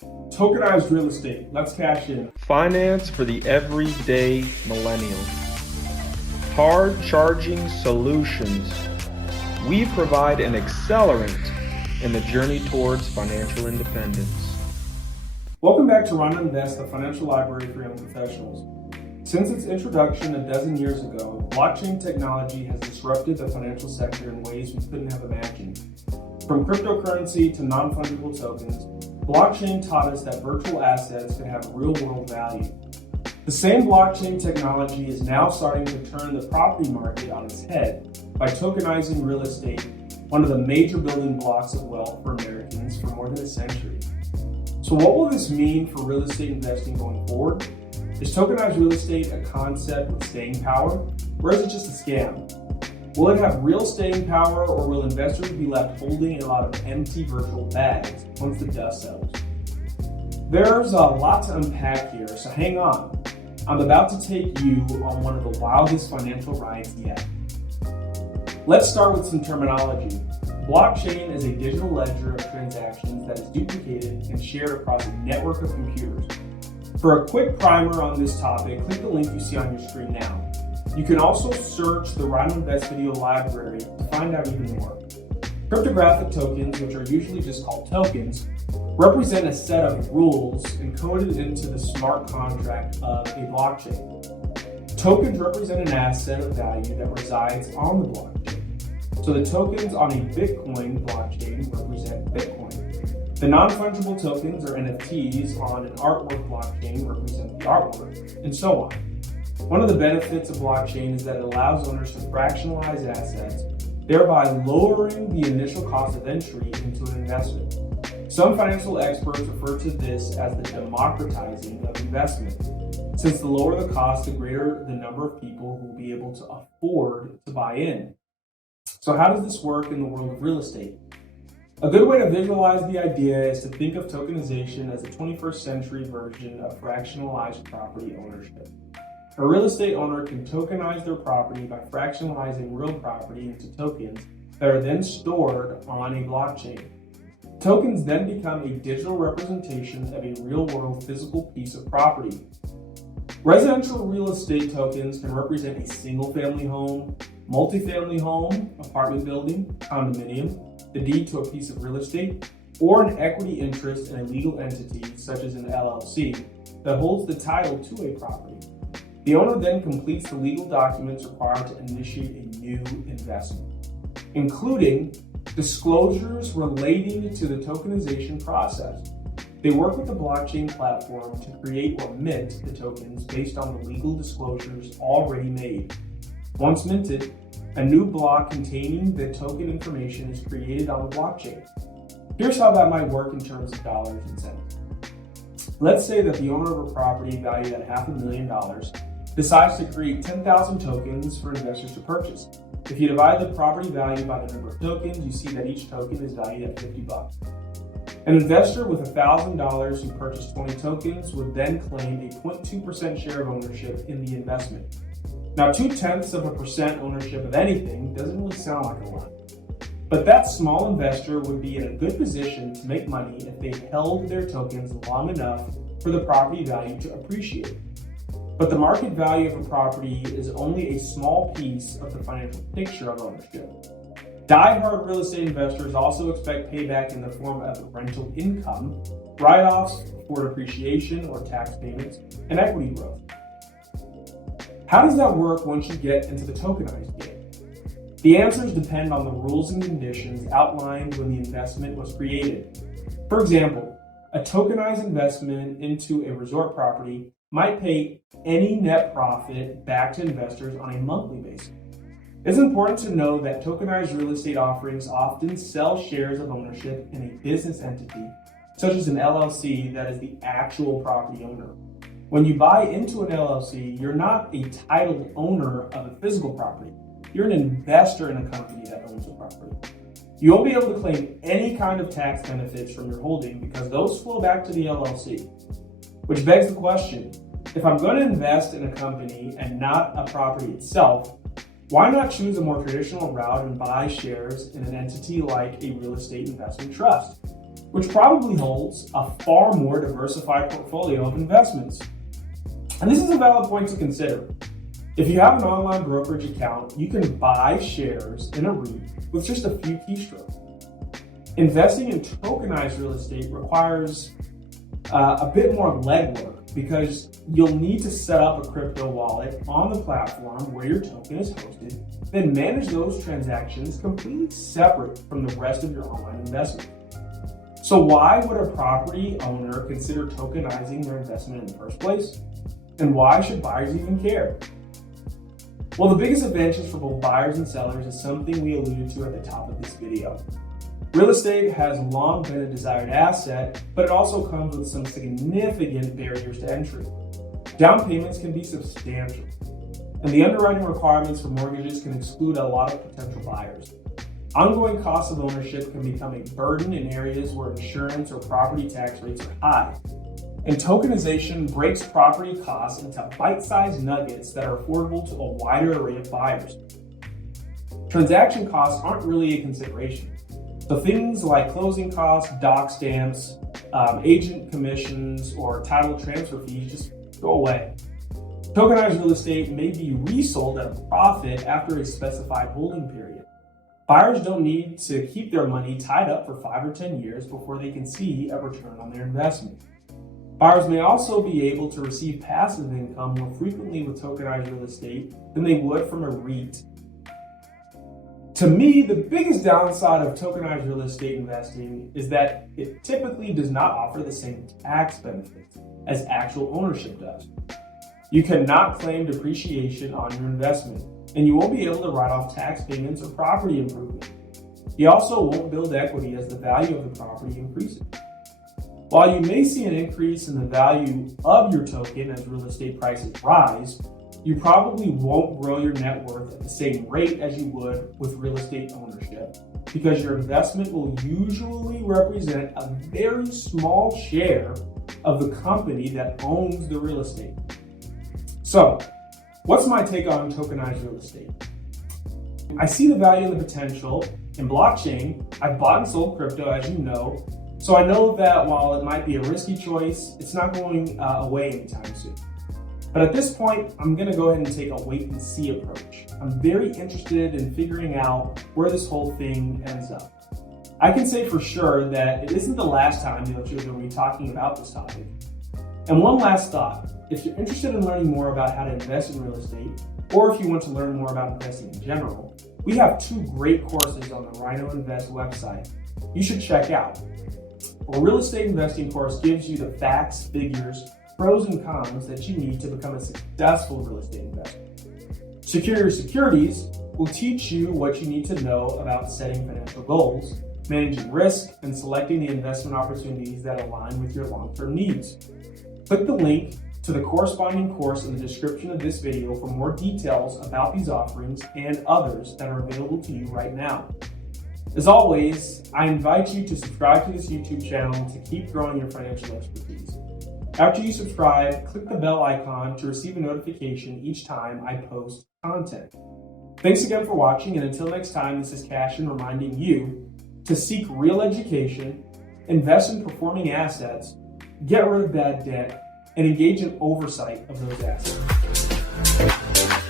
Tokenized real estate. Let's cash in. Finance for the everyday millennial. Hard charging solutions. We provide an accelerant in the journey towards financial independence. Welcome back to RINO INVEST, the financial library for young professionals. Since its introduction a dozen years ago, blockchain technology has disrupted the financial sector in ways we couldn't have imagined. From cryptocurrency to non-fungible tokens, blockchain taught us that virtual assets can have real-world value. The same blockchain technology is now starting to turn the property market on its head by tokenizing real estate, one of the major building blocks of wealth for Americans for more than a century. So what will this mean for real estate investing going forward? Is tokenized real estate a concept with staying power, or is it just a scam? Will it have real staying power, or will investors be left holding a lot of empty virtual bags once the dust settles? There's a lot to unpack here, so hang on. I'm about to take you on one of the wildest financial rides yet. Let's start with some terminology. Blockchain is a digital ledger of transactions that is duplicated and shared across a network of computers. For a quick primer on this topic, click the link you see on your screen now. You can also search the RINO INVEST video library to find out even more. Cryptographic tokens, which are usually just called tokens, represent a set of rules encoded into the smart contract of a blockchain. Tokens represent an asset of value that resides on the blockchain. So the tokens on a Bitcoin blockchain represent Bitcoin. The non-fungible tokens, or NFTs, on an artwork blockchain represent the artwork, and so on. One of the benefits of blockchain is that it allows owners to fractionalize assets, thereby lowering the initial cost of entry into an investment. Some financial experts refer to this as the democratizing of investment, since the lower the cost, the greater the number of people who will be able to afford to buy in. So how does this work in the world of real estate? A good way to visualize the idea is to think of tokenization as a 21st century version of fractionalized property ownership. A real estate owner can tokenize their property by fractionalizing real property into tokens that are then stored on a blockchain. Tokens then become a digital representation of a real-world physical piece of property. Residential real estate tokens can represent a single-family home, multifamily home, apartment building, condominium, the deed to a piece of real estate, or an equity interest in a legal entity such as an LLC that holds the title to a property. The owner then completes the legal documents required to initiate a new investment, including disclosures relating to the tokenization process. They work with the blockchain platform to create or mint the tokens based on the legal disclosures already made. Once minted, a new block containing the token information is created on the blockchain. Here's how that might work in terms of dollars and cents. Let's say that the owner of a property valued at $500,000 decides to create 10,000 tokens for investors to purchase. If you divide the property value by the number of tokens, you see that each token is valued at $50. An investor with $1,000 who purchased 20 tokens would then claim a 0.2% share of ownership in the investment. Now, 0.2% ownership of anything doesn't really sound like a lot. But that small investor would be in a good position to make money if they held their tokens long enough for the property value to appreciate. But the market value of a property is only a small piece of the financial picture of ownership. Die-hard real estate investors also expect payback in the form of rental income, write-offs for depreciation or tax payments, and equity growth. How does that work once you get into the tokenized game? The answers depend on the rules and conditions outlined when the investment was created. For example, a tokenized investment into a resort property might pay any net profit back to investors on a monthly basis. It's important to know that tokenized real estate offerings often sell shares of ownership in a business entity, such as an LLC that is the actual property owner. When you buy into an LLC, you're not a titled owner of a physical property. You're an investor in a company that owns the property. You won't be able to claim any kind of tax benefits from your holding because those flow back to the LLC. Which begs the question, if I'm going to invest in a company and not a property itself, why not choose a more traditional route and buy shares in an entity like a real estate investment trust? which probably holds a far more diversified portfolio of investments. And this is a valid point to consider. If you have an online brokerage account, you can buy shares in a REIT with just a few keystrokes. Investing in tokenized real estate requires a bit more legwork because you'll need to set up a crypto wallet on the platform where your token is hosted, then manage those transactions completely separate from the rest of your online investment. So why would a property owner consider tokenizing their investment in the first place? And why should buyers even care? Well, the biggest advantage for both buyers and sellers is something we alluded to at the top of this video. Real estate has long been a desired asset, but it also comes with some significant barriers to entry. Down payments can be substantial, and the underwriting requirements for mortgages can exclude a lot of potential buyers. Ongoing costs of ownership can become a burden in areas where insurance or property tax rates are high. And tokenization breaks property costs into bite-sized nuggets that are affordable to a wider array of buyers. Transaction costs aren't really a consideration. So things like closing costs, doc stamps, agent commissions, or title transfer fees just go away. Tokenized real estate may be resold at a profit after a specified holding period. Buyers don't need to keep their money tied up for 5 or 10 years before they can see a return on their investment. Buyers may also be able to receive passive income more frequently with tokenized real estate than they would from a REIT. To me, the biggest downside of tokenized real estate investing is that it typically does not offer the same tax benefits as actual ownership does. You cannot claim depreciation on your investment, and you won't be able to write off tax payments or property improvement. You also won't build equity as the value of the property increases. While you may see an increase in the value of your token as real estate prices rise, you probably won't grow your net worth at the same rate as you would with real estate ownership, because your investment will usually represent a very small share of the company that owns the real estate. So, what's my take on tokenized real estate? I see the value and the potential in blockchain. I've bought and sold crypto, as you know, so I know that while it might be a risky choice, it's not going away anytime soon. But at this point, I'm going to go ahead and take a wait and see approach. I'm very interested in figuring out where this whole thing ends up. I can say for sure that it isn't the last time that you're going to be talking about this topic. And one last thought, if you're interested in learning more about how to invest in real estate, or if you want to learn more about investing in general, we have 2 great courses on the RINO INVEST website you should check out. A real estate investing course gives you the facts, figures, pros and cons that you need to become a successful real estate investor. Securities will teach you what you need to know about setting financial goals, managing risk, and selecting the investment opportunities that align with your long-term needs. Click the link to the corresponding course in the description of this video for more details about these offerings and others that are available to you right now. As always, I invite you to subscribe to this YouTube channel to keep growing your financial expertise. After you subscribe, click the bell icon to receive a notification each time I post content. Thanks again for watching, and until next time, this is Cassian reminding you to seek real education, invest in performing assets, get rid of bad debt, and engage in oversight of those assets.